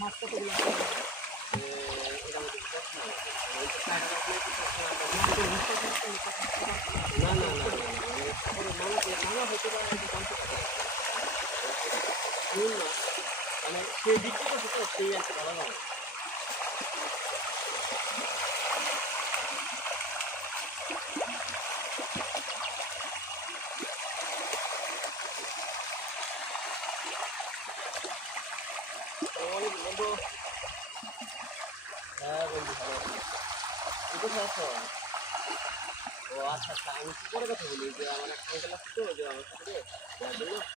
মাছ কতগুলো না না না নানা হতে পারে জানতে পারে মানে সেই দিকটা তো সেই একটা ভালো লাগে বন্ধু হ্যাঁ বন্ধু ভালো আছি তুই কোথায় আছো ও আচ্ছা আচ্ছা আমি কি করে কথা বলি যে আমার একটা লাগতো যে আমার সাথে যার জন্য